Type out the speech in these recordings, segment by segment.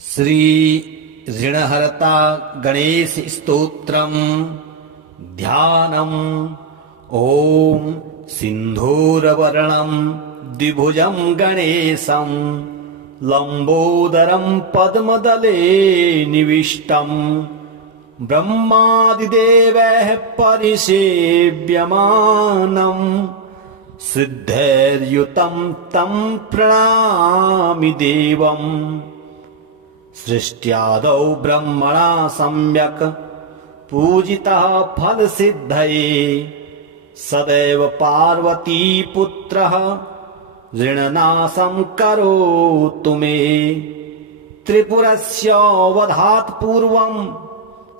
श्री ऋणहर्ता गणेश स्तोत्रम् ध्यानम्। ॐ सिन्धूरवर्णं द्विभुजं गणेशं लम्बोदरं पद्मदले निविष्टं ब्रह्मादिदेवैः परिसेव्यमानं सिद्धैर्युतं तं प्रणमामि देवम्। सृष्ट्यादौ ब्रह्मणा सम्यक् पूजितः फलसिद्धये सदैव पार्वतीपुत्रः ऋणनाशं करोतु मे। त्रिपुरस्य वधात् पूर्वं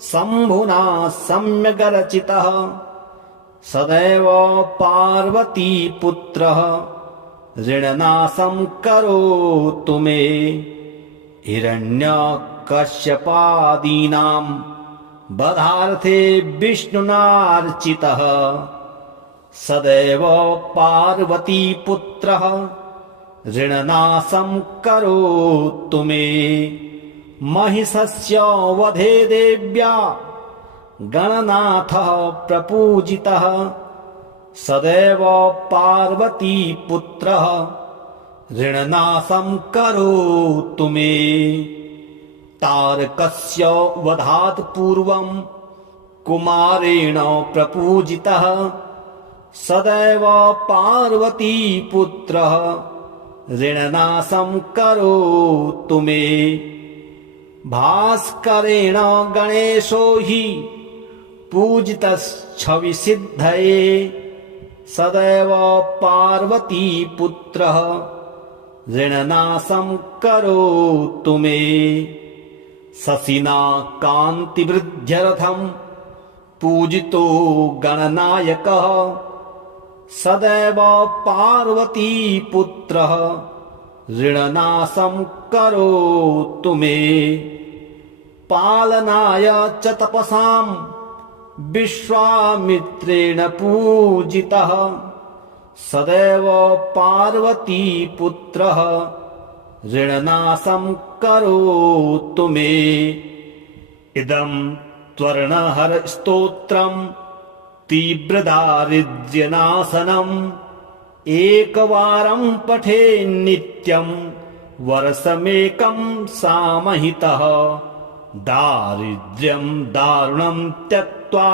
शम्भुना सम्यग्रचितः सदैव पार्वतीपुत्रः ऋणनाशं करोतु मे। हिरण्यकश्यपादीनां वधार्थे विष्णुनार्चितः सदैव पार्वतीपुत्रः ऋणनाशं करोतु मे। महिषस्य वधे देव्या गणनाथः प्रपूजितः सदैव पार्वतीपुत्रः ऋणनाशं करोतु मे। तारकस्य वधात् पूर्वं कुमारेण प्रपूजितः सदैव पार्वतीपुत्रः ऋणनाशं करोतु मे। भास्करेण गणेशो हि पूजितश्छविसिद्धये सदैव पार्वतीपुत्रः ऋणनाशं करोतु मे। शशिना कान्तिवृद्ध्यर्थं पूजितो गणनायकः सदैव पार्वतीपुत्रः ऋणनाशं करोतु मे। पालनाय च तपसां विश्वामित्रेण पूजितः सदैव पार्वतीपुत्रः ऋणनाशं करोतु मे। इदं त्वर्णहर स्तोत्रं तीव्रदारिद्र्यनाशनम् एकवारं पठे नित्यं वर्षमेकं सामहितः दारिद्र्यं दारुणं त्यक्त्वा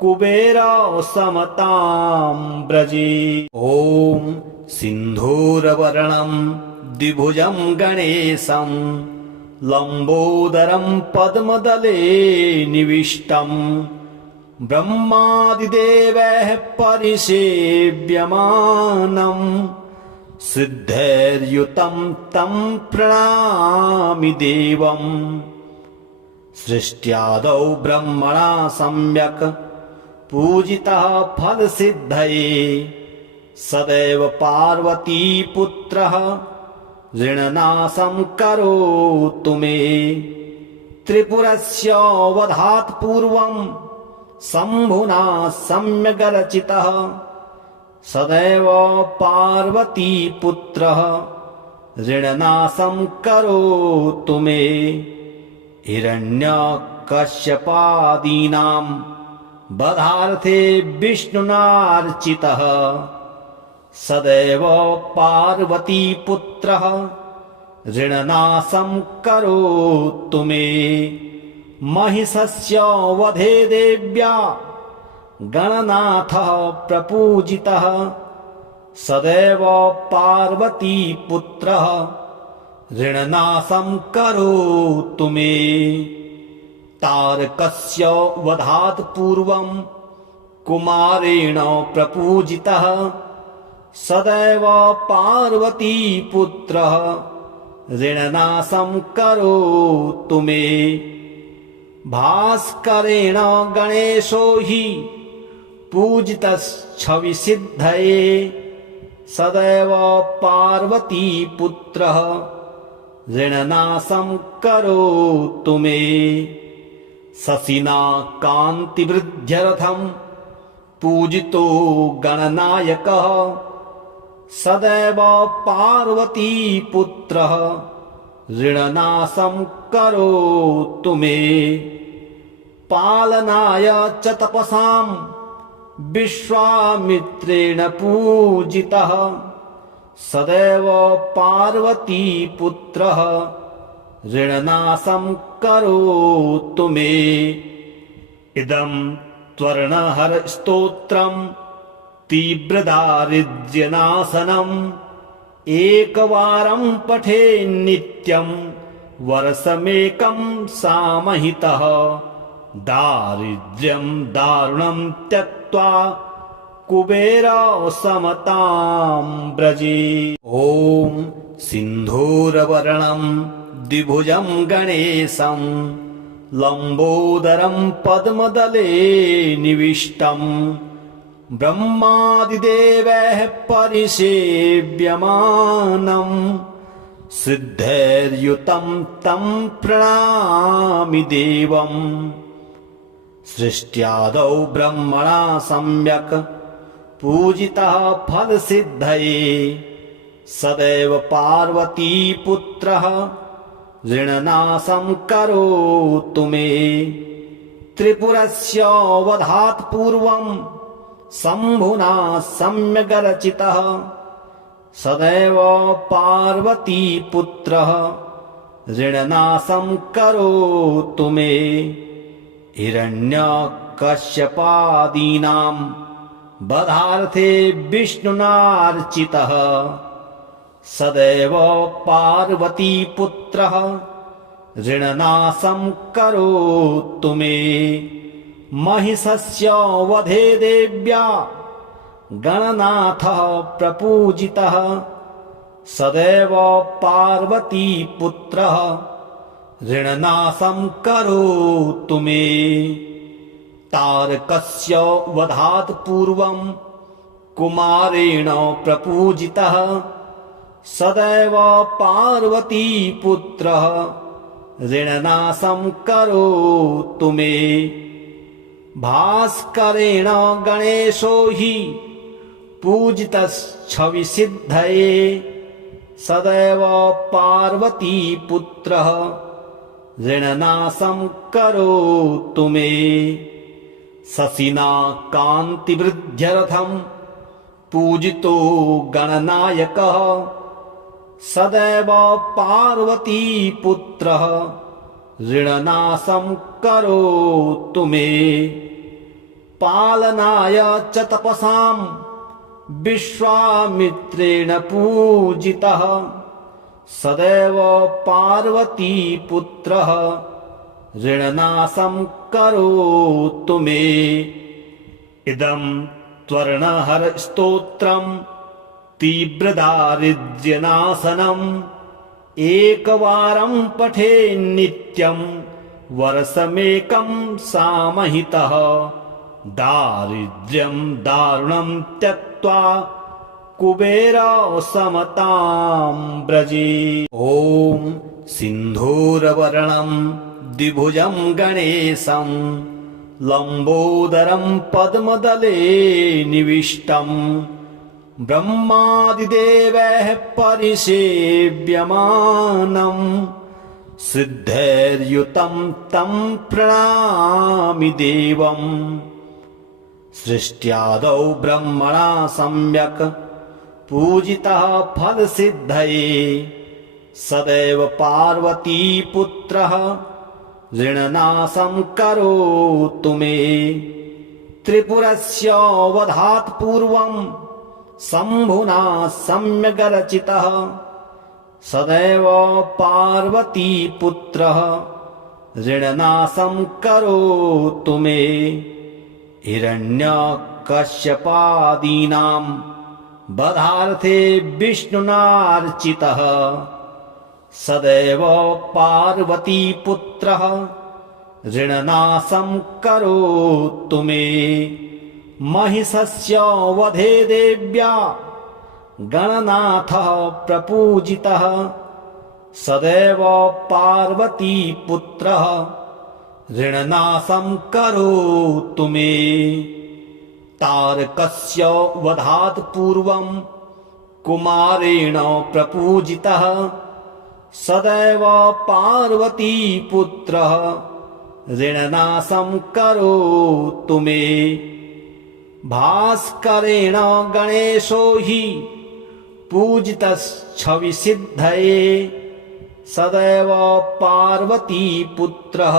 कुबेरसमतां व्रजे। ॐ सिन्धूरवर्णं द्विभुजं गणेशं लम्बोदरं पद्मदले निविष्टं ब्रह्मादिदेवैः परिसेव्यमानं सिद्धैर्युतं तं प्रणमामि देवम्। सृष्ट्यादौ ब्रह्मणा सम्यक् पूजितः फलसिद्धये सदैव पार्वतीपुत्रः ऋणनाशं करोतु मे। त्रिपुरस्य वधात् पूर्वं शम्भुना सम्यग्रचितः सदैव पार्वतीपुत्रः ऋणनाशं करोतु मे। हिरण्यकश्यपादीनां वधार्थे विष्णुनार्चितः सदैव पार्वतीपुत्रः ऋणनाशं करोतु मे। महिषस्य वधे देव्या गणनाथः प्रपूजितः सदैव पार्वतीपुत्रः ऋणनाशं करोतु मे। तारकस्य वधात् पूर्वं कुमारेण प्रपूजितः सदैव पार्वतीपुत्रः ऋणनाशं करोतु मे। भास्करेण गणेशो हि पूजितश्छविसिद्धये सदैव पार्वतीपुत्रः ऋणनाशं करोतु मे। शशिना कान्तिवृद्ध्यर्थं पूजितो गणनायकः सदैव पार्वतीपुत्रः ऋणनाशं करोतु मे पालनाय च तपसां विश्वामित्रेण पूजितः सदैव पार्वतीपुत्रः ऋणनाशं करोतु मे इदं त्वर्णहरस्तोत्रं तीव्रदारिद्र्यनाशनम् एकवारं पठे नित्यं वर्षमेकं सामहितः दारिद्र्यं दारुणं त्यक्त्वा कुबेरसमतां व्रजे ॐ सिन्धूरवर्णं द्विभुजं गणेशं लम्बोदरं पद्मदले निविष्टं ब्रह्मादिदेवैः परिसेव्यमानं सिद्धैर्युतं तं प्रणमामि देवम् सृष्ट्यादौ ब्रह्मणा सम्यक् पूजितः फलसिद्धये सदैव पार्वतीपुत्रः ऋणनाशं करोतु मे त्रिपुरस्य वधात् पूर्वं शम्भुना सम्यग्रचितः सदैव पार्वतीपुत्रः ऋणनाशं करोतु मे हिरण्यकश्यपादीनां वधार्थे विष्णुनार्चितः सदैव पार्वतीपुत्रः ऋणनाशं करोतु मे महिषस्य वधे देव्या गणनाथः प्रपूजितः सदैव पार्वतीपुत्रः ऋणनाशं करोतु मे तारकस्य वधात् पूर्वं कुमारेण प्रपूजितः सदैव पार्वतीपुत्रः ऋणनाशं करोतु मे भास्करेण गणेशो हि पूजितश्छविसिद्धये सदैव पार्वतीपुत्रः ऋणनाशं करोतु मे शशिना कान्तिवृद्ध्यर्थं पूजितो गणनायकः सदैव पार्वतीपुत्रः ऋणनाशं करोतु मे पालनाय च तपसां विश्वामित्रेण पूजितः सदैव पार्वतीपुत्रः ऋणनाशं करोतु मे इदं त्वर्णहरस्तोत्रं तीव्रदारिद्र्यनाशनम् एकवारं पठे नित्यं वर्षमेकं सामहितः दारिद्र्यं दारुणं त्यक्त्वा कुबेरसमतां व्रजे ॐ सिन्धूरवर्णं द्विभुजं गणेशं लम्बोदरं पद्मदले निविष्टं ब्रह्मादिदेवैः परिसेव्यमानं सिद्धैर्युतं तं प्रणमामि देवम् सृष्ट्यादौ ब्रह्मणा सम्यक् पूजितः फलसिद्धये सदैव पार्वतीपुत्रः ऋणनाशं करोतु मे त्रिपुरस्य वधात् पूर्वं शम्भुना सम्यग्रचितः सदैव पार्वतीपुत्रः ऋणनाशं करोतु मे हिरण्यकश्यपादीनां वधार्थे विष्णुनार्चितः सदैव पार्वतीपुत्रः ऋणनाशं करोतु मे महिषस्य वधे देव्या गणनाथः प्रपूजितः सदैव पार्वतीपुत्रः ऋणनाशं करोतु मे तारकस्य वधात् पूर्वं कुमारेण प्रपूजितः सदैव पार्वतीपुत्रः ऋणनाशं करोतु मे। भास्करेण गणेशो हि पूजितच्छविसिद्धये सदैव पार्वतीपुत्रः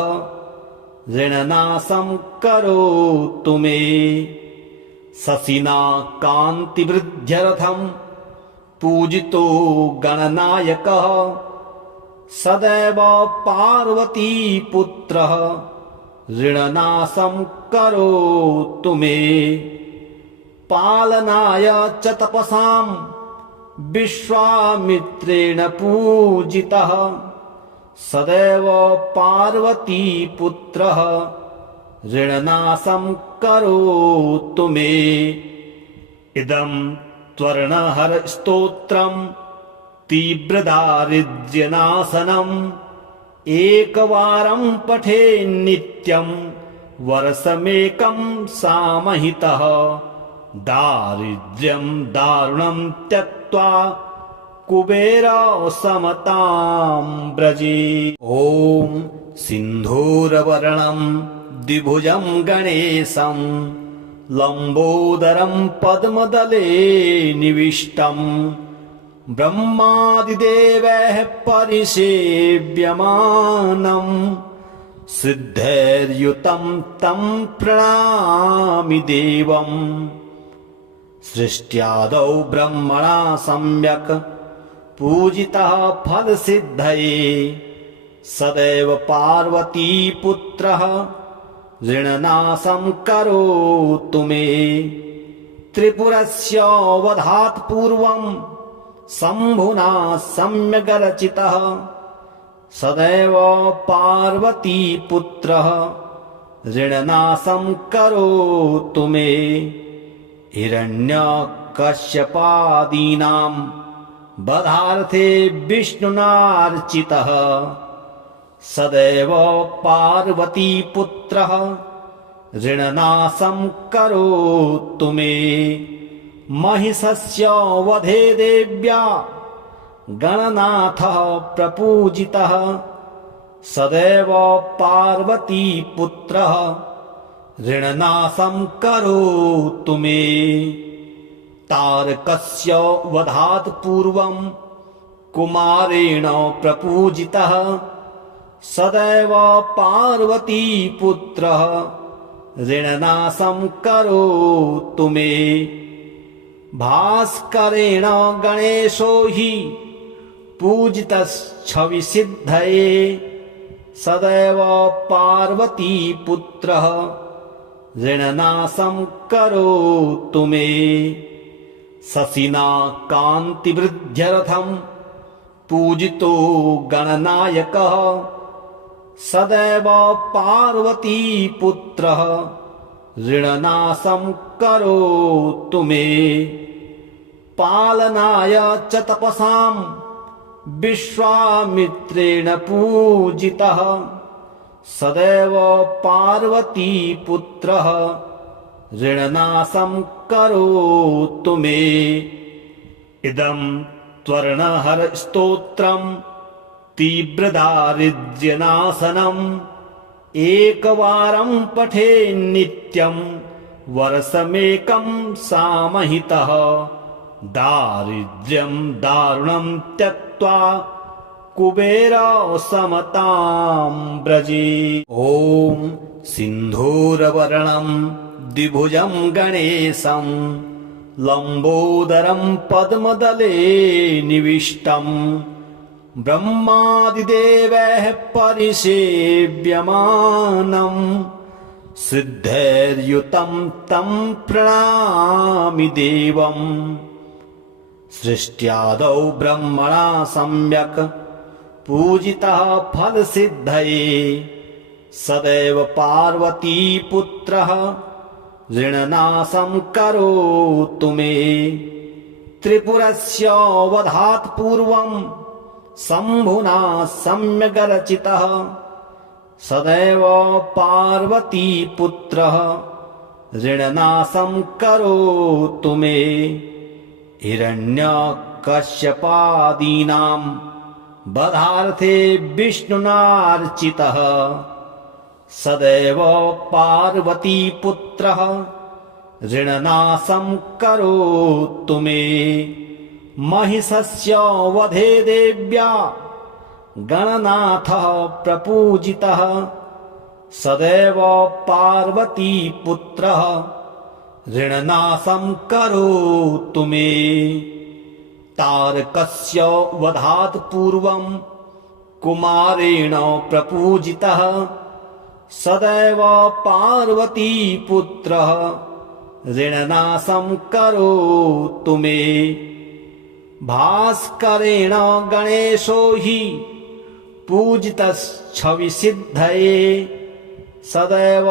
ऋणनाशं करोतु मे। शशिना कान्तिवृद्ध्यर्थं पूजितो गणनायकः सदैव पार्वतीपुत्रः ऋणनाशं करोतु मे। पालनाय च तपसां विश्वामित्रेण पूजितः सदैव पार्वतीपुत्रः ऋणनाशं करोतु मे। इदं त्वर्णहरस्तोत्रं तीव्रदारिद्र्यनाशनम् एकवारं पठेन्नित्यं वर्षमेकं सामहितः दारिद्र्यं दारुणं त्यक्त्वा कुबेरसमतां व्रजे। ॐ सिन्धूरवर्णं द्विभुजं गणेशं लम्बोदरं पद्मदले निविष्टं ब्रह्मादिदेवैः परिसेव्यमानं सिद्धैर्युतं तं प्रणमामि देवम्। सृष्ट्यादौ ब्रह्मणा सम्यक् पूजितः फलसिद्धये सदैव पार्वतीपुत्रः ऋणनाशं करोतु मे। त्रिपुरस्य वधात् पूर्वं शम्भुना सम्यग्रचितः सदैव पार्वतीपुत्रः ऋणनाशं करोतु मे। हिरण्यकश्यपादीनां वधार्थे विष्णुनार्चितः सदैव पार्वतीपुत्रः ऋणनाशं करोतु मे। महिषस्य वधे देव्या गणनाथः प्रपूजितः सदैव पार्वतीपुत्रः ऋणनाशं करोतु मे। तारकस्य वधात् पूर्वं कुमारेण प्रपूजितः सदैव पार्वतीपुत्रः ऋणनाशं करोतु मे। भास्करेण गणेशो हि पूजितच्छविसिद्धये सदैव पार्वतीपुत्रः ऋणनाशं करोतु मे। शशिना कान्तिवृद्ध्यर्थं पूजितो गणनायकः सदैव पार्वतीपुत्रः ऋणनाशं करोतु मे। पालनाय च तपसां विश्वामित्रेण पूजितः सदैव पार्वतीपुत्रः ऋणनाशं करोतु मे। इदं त्वर्णहरस्तोत्रं तीव्रदारिद्र्यनाशनम् एकवारं पठेन्नित्यं वर्षमेकं सामहितः दारिद्र्यं दारुणं त्यक्त्वा कुबेरसमतां व्रजे। ॐ सिन्धूरवर्णं द्विभुजं गणेशं लम्बोदरं पद्मदले निविष्टं ब्रह्मादिदेवैः परिसेव्यमानं सिद्धैर्युतं तं प्रणमामि देवम्। सृष्ट्यादौ ब्रह्मणा सम्यक् पूजितः फलसिद्धये सदैव पार्वतीपुत्रः ऋणनाशं करोतु मे। त्रिपुरस्य वधात् पूर्वं शम्भुना सम्यग्रचितः सदैव पार्वतीपुत्रः ऋणनाशं करोतु मे। हिरण्यकश्यपादीनां वधार्थे विष्णुनार्चितः सदैव पार्वतीपुत्रः ऋणनाशं करोतु मे महिषस्य वधे देव्या गणनाथः प्रपूजितः सदैव पार्वतीपुत्रः ऋणनाशं करोतु मे तारकस्य वधात् पूर्वं कुमारेण प्रपूजितः सदैव पार्वतीपुत्रः ऋणनाशं करोतु मे भास्करेण गणेशो हि पूजितश्छविसिद्धये सदैव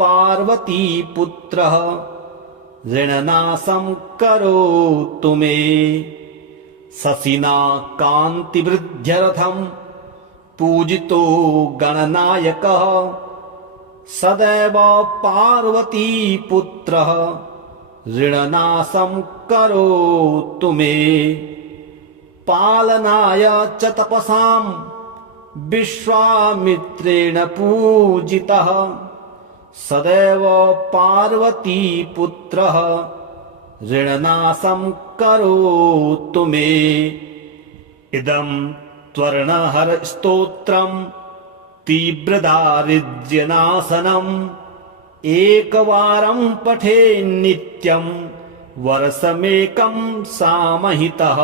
पार्वतीपुत्रः ऋणनाशं करोतु मे शशिना कान्तिवृद्ध्यर्थं पूजितो गणनायकः सदैव पार्वतीपुत्रः ऋणनाशं करोतु मे पालनाय च तपसां विश्वामित्रेण पूजितः सदैव पार्वतीपुत्रः ऋणनाशं करोतु मे इदं त्वर्णहरस्तोत्रं तीव्रदारिद्र्यनाशनम् एकवारं पठे नित्यं वर्षमेकं सामहितः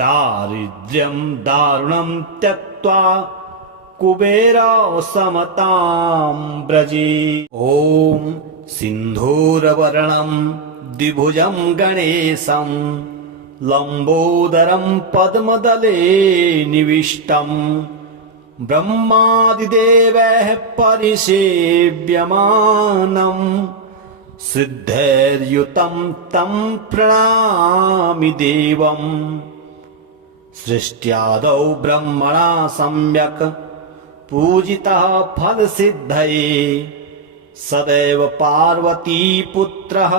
दारिद्र्यं दारुणं त्यक्त्वा कुबेरसमतां व्रजे ॐ सिन्धूरवर्णं द्विभुजं गणेशं लम्बोदरं पद्मदले निविष्टं ब्रह्मादिदेवैः परिसेव्यमानं सिद्धैर्युतं तं प्रणमामि देवम् सृष्ट्यादौ ब्रह्मणा सम्यक् पूजितः फलसिद्धये सदैव पार्वतीपुत्रः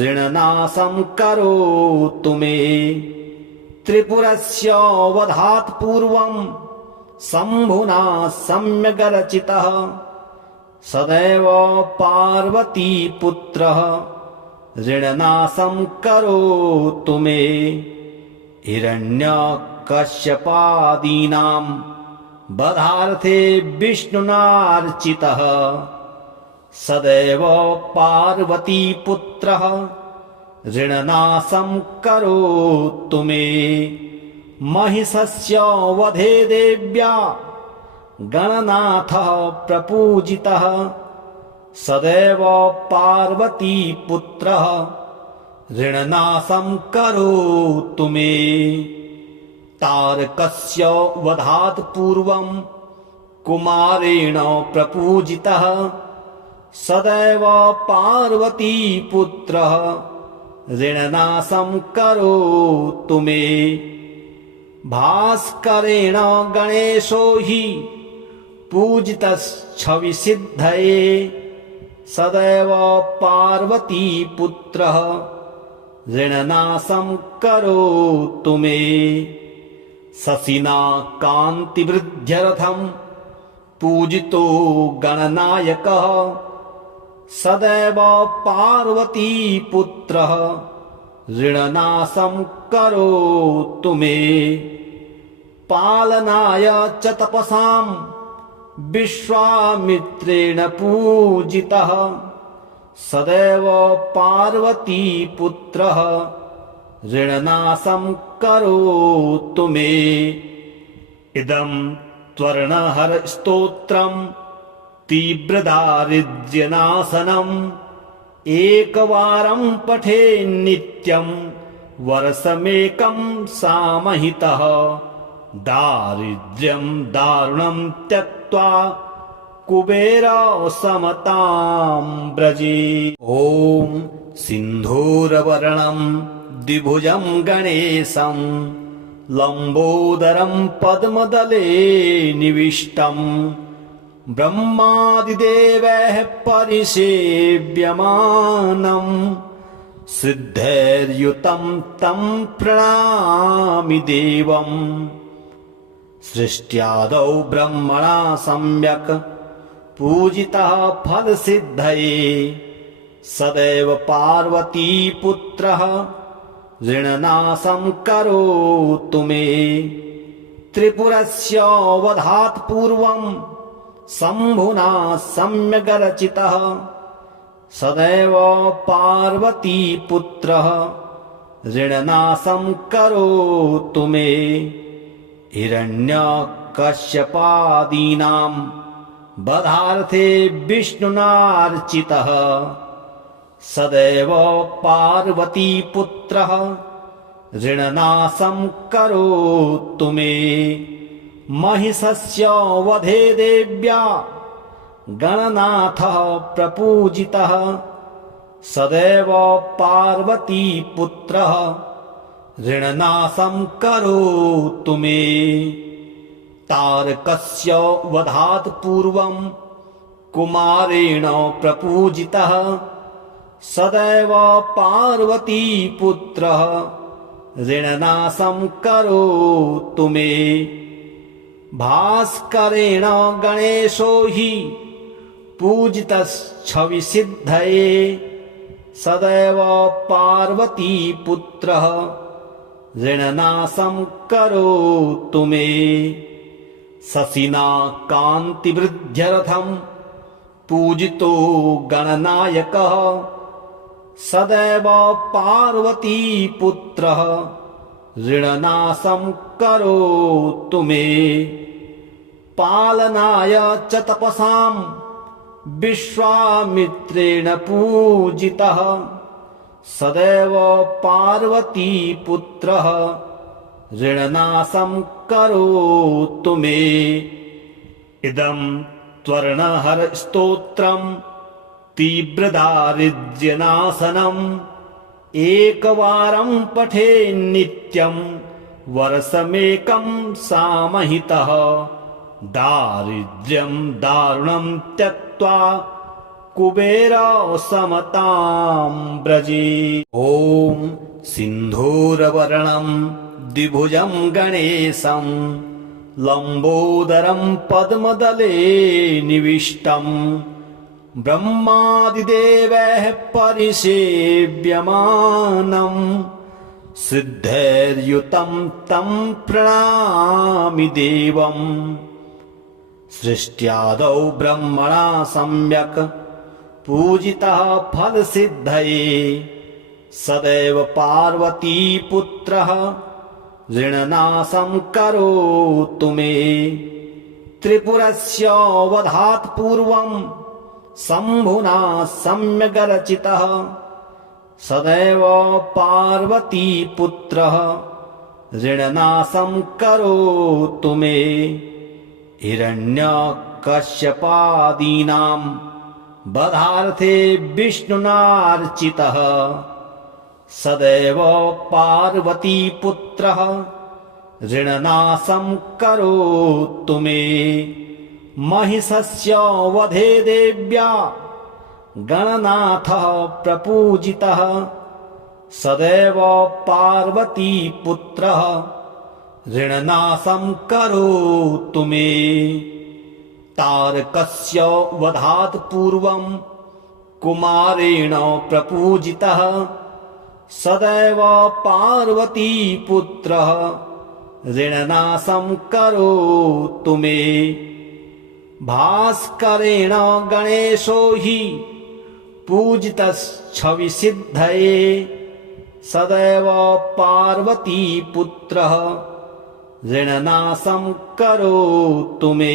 ऋणनाशं करोतु मे त्रिपुरस्य वधात् पूर्वं शम्भुना सम्यग्रचितः सदैव पार्वतीपुत्रः ऋणनाशं करोतु मे हिरण्यकश्यपादीनां वधार्थे विष्णुनार्चितः सदैव पार्वतीपुत्रः ऋणनाशं करोतु मे महिषस्य वधे देव्या गणनाथः प्रपूजितः सदैव पार्वतीपुत्रः ऋणनाशं करोतु मे तारकस्य वधात् पूर्वं कुमारेण प्रपूजितः सदैव पार्वतीपुत्रः ऋणनाशं करोतु मे भास्करेण गणेशो हि पूजितश्छविसिद्धये सदैव पार्वतीपुत्रः ऋणनाशं करोतु मे शशिना कान्तिवृद्ध्यर्थं पूजितो गणनायकः सदैव पार्वतीपुत्रः ऋणनाशं करोतु मे पालनाय च तपसां विश्वामित्रेण पूजितः सदैव पार्वतीपुत्रः ऋणनाशं करोतु मे इदं त्वर्णहरस्तोत्रं तीव्रदारिद्र्यनाशनम् एकवारं पठे नित्यं वर्षमेकं सामहितः दारिद्र्यं दारुणं त्यक्त्वा कुबेरसमतां व्रजे ॐ सिन्धूरवर्णं द्विभुजं गणेशं लम्बोदरं पद्मदले निविष्टं ब्रह्मादिदेवैः परिसेव्यमानं सिद्धैर्युतं तं प्रणमामि देवम् सृष्ट्यादौ ब्रह्मणा सम्यक् पूजितः फलसिद्धये सदैव पार्वतीपुत्रः ऋणनाशं करोतु मे त्रिपुरस्य वधात् पूर्वं शम्भुना सम्यग्रचितः सदैव पार्वतीपुत्रः ऋणनाशं करोतु मे हिरण्यकश्यपादीनां वधार्थे विष्णुनार्चितः सदैव पार्वतीपुत्रः ऋणनाशं करोतु मे महिषस्य वधे देव्या गणनाथः प्रपूजितः सदैव पार्वतीपुत्रः ऋणनाशं करोतु मे तारकस्य वधात् पूर्वं कुमारेण प्रपूजितः सदैव पार्वतीपुत्रः ऋणनाशं करोतु मे भास्करेण गणेशो हि पूजितश्छविसिद्धये सदैव पार्वतीपुत्रः ऋणनाशं करोतु मे शशिना कान्तिवृद्ध्यर्थं पूजितो गणनायकः सदैव पार्वतीपुत्रः ऋणनाशं करोतु मे पालनाय च तपसां विश्वामित्रेण पूजितः सदैव पार्वतीपुत्रः ऋणनाशं करोतु मे इदं त्वर्णहरस्तोत्रं तीव्रदारिद्र्यनाशनम् एकवारं पठे नित्यं वर्षमेकं सामहितः दारिद्र्यं दारुणं त्यक्त्वा कुबेरसमतां व्रजे ॐ सिन्धूरवर्णं द्विभुजं गणेशं लम्बोदरं पद्मदले निविष्टं ब्रह्मादिदेवैः परिसेव्यमानं सिद्धैर्युतं तं प्रणमामि देवम् सृष्ट्यादौ ब्रह्मणा सम्यक् पूजितः फलसिद्धये सदैव पार्वतीपुत्रः ऋणनाशं करोतु मे त्रिपुरस्य वधात् पूर्वं शम्भुना सम्यग्रचितः सदैव पार्वतीपुत्रः ऋणनाशं करोतु मे हिरण्यकश्यपादीनां वधार्थे विष्णुनार्चितः सदैव पार्वतीपुत्रः ऋणनाशं करोतु मे महिषस्य वधे देव्या गणनाथः प्रपूजितः सदैव पार्वतीपुत्रः ऋणनाशं करोतु मे तारकस्य वधात् पूर्वं कुमारेण प्रपूजितः सदैव पार्वतीपुत्रः ऋणनाशं करोतु मे भास्करेण गणेशो हि पूजितश्छविसिद्धये सदैव पार्वतीपुत्रः ऋणनाशं करोतु मे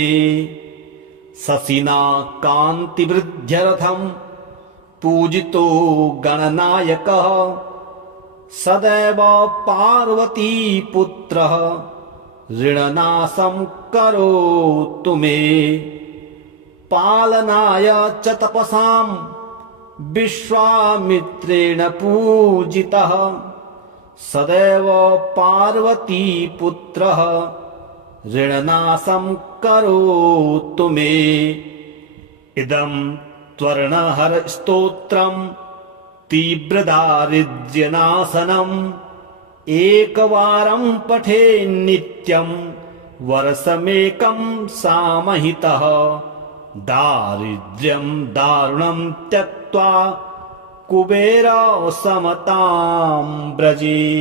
शशिना कान्तिवृद्ध्यर्थं पूजितो गणनायकः सदैव पार्वतीपुत्रः ऋणनाशं करोतु मे पालनाय च तपसां विश्वामित्रेण पूजितः सदैव पार्वतीपुत्रः ऋणनाशं करोतु मे इदं त्वर्णहरस्तोत्रं तीव्रदारिद्र्यनाशनम् एकवारं पठे नित्यं वर्षमेकं सामहितः दारिद्र्यं दारुणं त्यक्त्वा कुबेर समतां व्रजे।